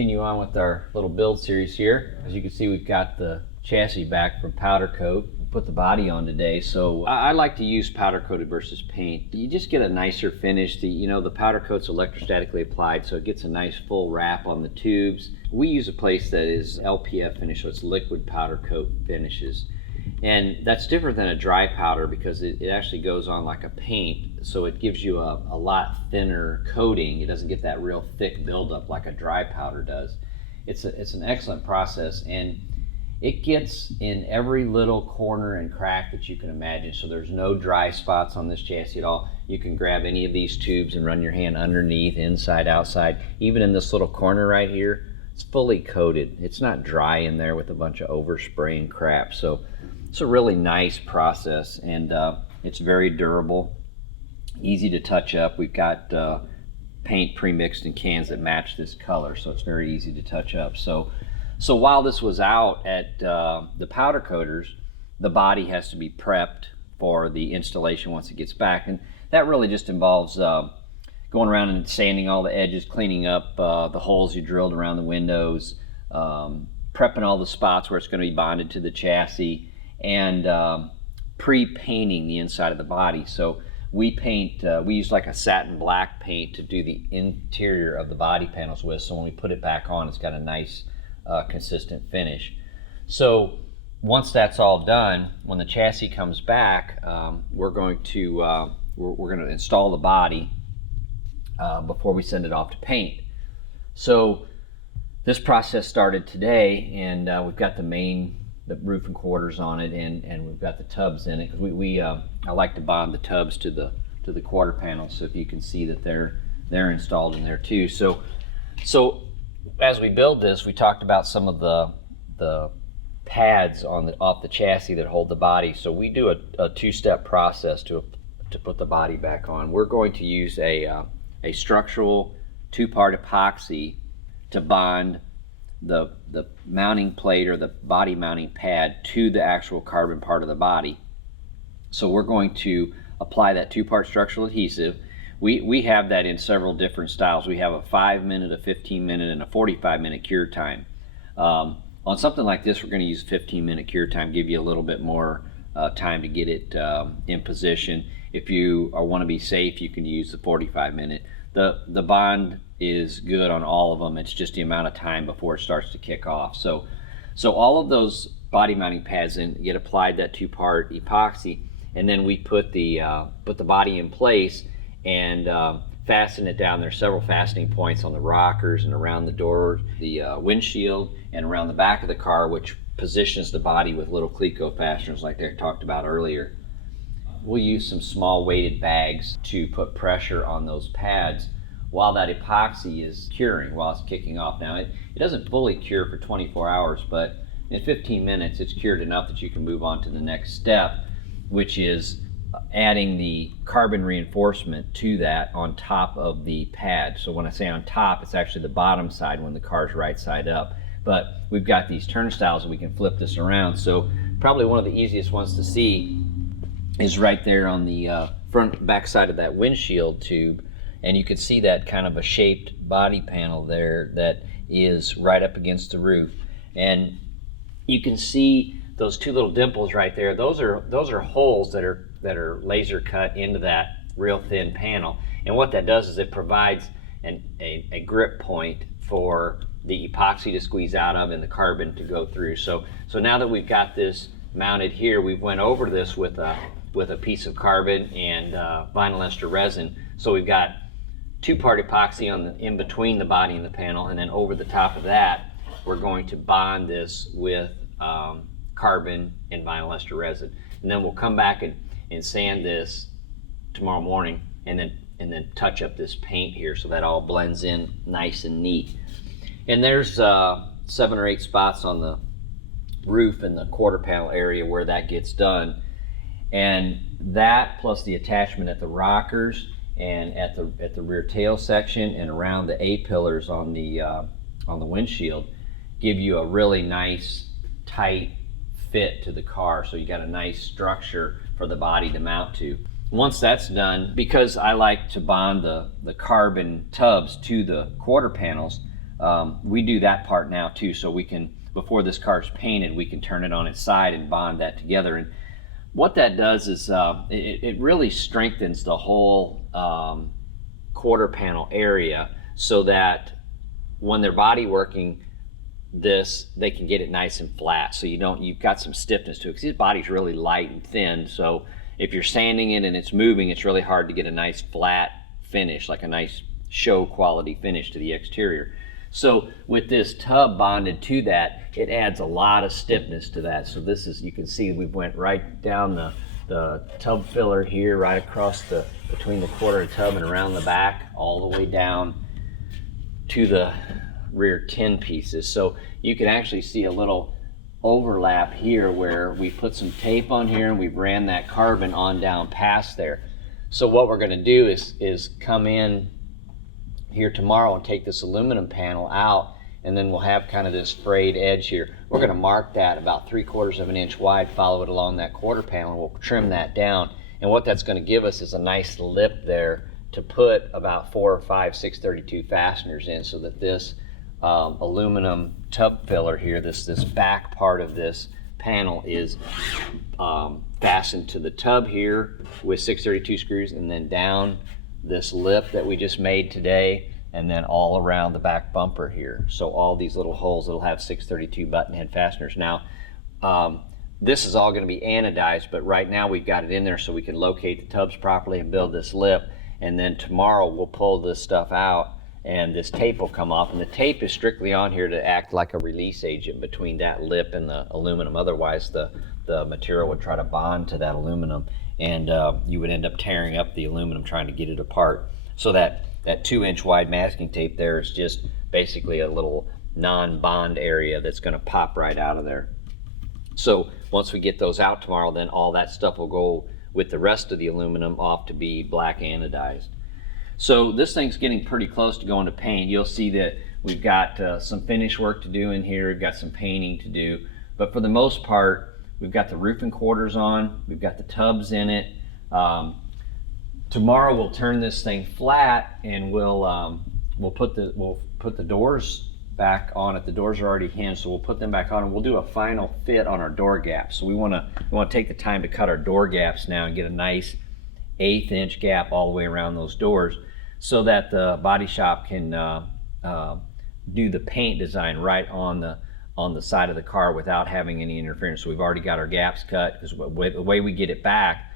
continue on with our little build series here. As you can see, we've got the chassis back from powder coat. We put the body on today. So I like to use powder coated versus paint. You just get a nicer finish. The powder coat's electrostatically applied, so it gets a nice full wrap on the tubes. We use a place that is LPF finish, so it's liquid powder coat finishes. And that's different than a dry powder because it actually goes on like a paint, so it gives you a lot thinner coating. It doesn't get that real thick buildup like a dry powder does. It's an excellent process, and it gets in every little corner and crack that you can imagine, so there's no dry spots on this chassis at all. You can grab any of these tubes and run your hand underneath, inside, outside. Even in this little corner right here, it's fully coated. It's not dry in there with a bunch of overspraying crap. So it's a really nice process, and it's very durable, easy to touch up. We've got paint pre-mixed in cans that match this color, so it's very easy to touch up. So while this was out at the powder coaters, the body has to be prepped for the installation once it gets back, and that really just involves going around and sanding all the edges, cleaning up the holes you drilled around the windows, prepping all the spots where it's going to be bonded to the chassis, and pre-painting the inside of the body. So we use like a satin black paint to do the interior of the body panels with, so when we put it back on, it's got a nice consistent finish. So once that's all done, when the chassis comes back, we're going to install the body before we send it off to paint. So this process started today, and we've got the roof and quarters on it, and we've got the tubs in it, because I like to bond the tubs to the quarter panels, so if you can see that they're installed in there too. So as we build this, we talked about some of the pads off the chassis that hold the body. So we do a two-step process to put the body back on. We're going to use a structural two-part epoxy to bond the mounting plate or the body mounting pad to the actual carbon part of the body. So we're going to apply that two-part structural adhesive. We have that in several different styles. We have a 5-minute, a 15-minute, and a 45-minute cure time. On something like this, we're going to use a 15-minute cure time, give you a little bit more time to get it in position. If you want to be safe, you can use the 45-minute. The bond is good on all of them. It's just the amount of time before it starts to kick off. So all of those body mounting pads get applied that two-part epoxy, and then we put the body in place and fasten it down. There's several fastening points on the rockers and around the door, the windshield, and around the back of the car, which positions the body with little Cleco fasteners like I talked about earlier. We'll use some small weighted bags to put pressure on those pads while that epoxy is curing, while it's kicking off. Now, it doesn't fully cure for 24 hours, but in 15 minutes it's cured enough that you can move on to the next step, which is adding the carbon reinforcement to that on top of the pad. So when I say on top, it's actually the bottom side when the car's right side up. But we've got these turnstiles and we can flip this around. So probably one of the easiest ones to see is right there on the back side of that windshield tube, and you can see that kind of a shaped body panel there that is right up against the roof, and you can see those two little dimples right there. Those are holes that are laser cut into that real thin panel, and what that does is it provides a grip point for the epoxy to squeeze out of and the carbon to go through. So now that we've got this mounted here, we've went over this with a piece of carbon and vinyl ester resin. So we've got two-part epoxy in between the body and the panel, and then over the top of that, we're going to bond this with carbon and vinyl ester resin. And then we'll come back and sand this tomorrow morning, and then touch up this paint here so that all blends in nice and neat. And there's 7 or 8 spots on the roof and the quarter panel area where that gets done. And that plus the attachment at the rockers and at the rear tail section and around the A-pillars on the windshield give you a really nice tight fit to the car. So you got a nice structure for the body to mount to. Once that's done, because I like to bond the carbon tubs to the quarter panels, we do that part now too, so we can, before this car is painted, we can turn it on its side and bond that together. And what that does is it really strengthens the whole quarter panel area, so that when they're body working this, they can get it nice and flat, so you've got some stiffness to it, because this body's really light and thin. So if you're sanding it and it's moving, it's really hard to get a nice flat finish, like a nice show quality finish to the exterior. So with this tub bonded to that, it adds a lot of stiffness to that. So this is, you can see we went right down the tub filler here, right across between the quarter tub and around the back, all the way down to the rear tin pieces. So you can actually see a little overlap here where we put some tape on here and we ran that carbon on down past there. So what we're going to do is come in here tomorrow and take this aluminum panel out, and then we'll have kind of this frayed edge here. We're going to mark that about 3/4 of an inch wide, follow it along that quarter panel, and we'll trim that down. And what that's going to give us is a nice lip there to put about 4 or 5 632 fasteners in, so that this aluminum tub filler here, this back part of this panel is fastened to the tub here with 632 screws, and then down this lip that we just made today, and then all around the back bumper here. So all these little holes that'll have 632 button head fasteners. Now this is all going to be anodized, but right now we've got it in there so we can locate the tubs properly and build this lip. And then tomorrow we'll pull this stuff out and this tape will come off, and the tape is strictly on here to act like a release agent between that lip and the aluminum. Otherwise the material would try to bond to that aluminum, and you would end up tearing up the aluminum trying to get it apart. So that 2-inch wide masking tape there is just basically a little non-bond area that's going to pop right out of there. So once we get those out tomorrow, then all that stuff will go with the rest of the aluminum off to be black anodized. So this thing's getting pretty close to going to paint. You'll see that we've got some finish work to do in here, we've got some painting to do, but for the most part we've got the roofing quarters on, we've got the tubs in it. Tomorrow we'll turn this thing flat and we'll put the doors back on it. The doors are already hinged, so we'll put them back on, and we'll do a final fit on our door gaps. So we want to take the time to cut our door gaps now and get a nice 1/8 inch gap all the way around those doors, so that the body shop can do the paint design right on the side of the car without having any interference. So we've already got our gaps cut, because the way we get it back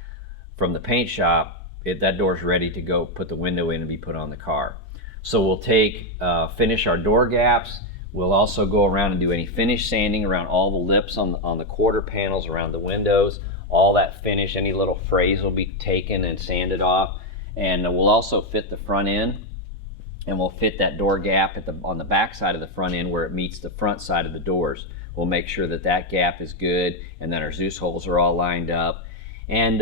from the paint shop, that door's ready to go put the window in and be put on the car. So we'll finish our door gaps. We'll also go around and do any finish sanding around all the lips on the quarter panels, around the windows, all that finish. Any little frays will be taken and sanded off. And we'll also fit the front end, and we'll fit that door gap on the back side of the front end where it meets the front side of the doors. We'll make sure that gap is good, and that our Zeus holes are all lined up. And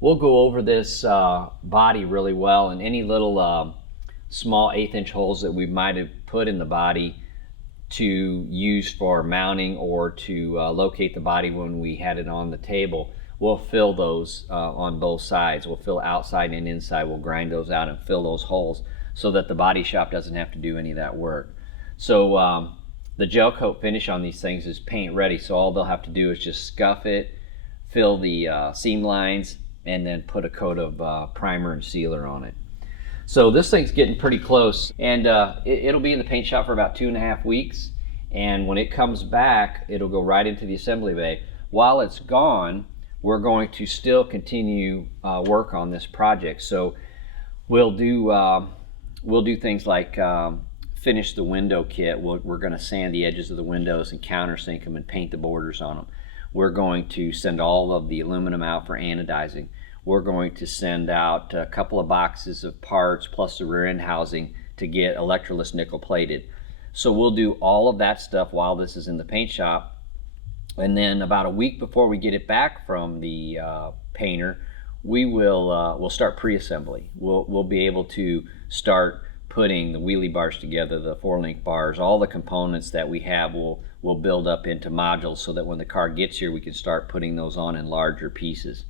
we'll go over this body really well, and any little small 1/8 inch holes that we might have put in the body to use for mounting or to locate the body when we had it on the table, we'll fill those on both sides. We'll fill outside and inside. We'll grind those out and fill those holes so that the body shop doesn't have to do any of that work. So the gel coat finish on these things is paint ready, so all they'll have to do is just scuff it, fill the seam lines, and then put a coat of primer and sealer on it. So this thing's getting pretty close, and it'll be in the paint shop for about 2.5 weeks, and when it comes back it'll go right into the assembly bay. While it's gone, we're going to still continue work on this project. So we'll do things like finish the window kit. We're going to sand the edges of the windows and countersink them and paint the borders on them. We're going to send all of the aluminum out for anodizing. We're going to send out a couple of boxes of parts plus the rear end housing to get electroless nickel plated. So we'll do all of that stuff while this is in the paint shop, and then about a week before we get it back from the painter, we'll start pre-assembly. We'll be able to start putting the wheelie bars together, the 4-link bars, all the components that we have will build up into modules, so that when the car gets here we can start putting those on in larger pieces.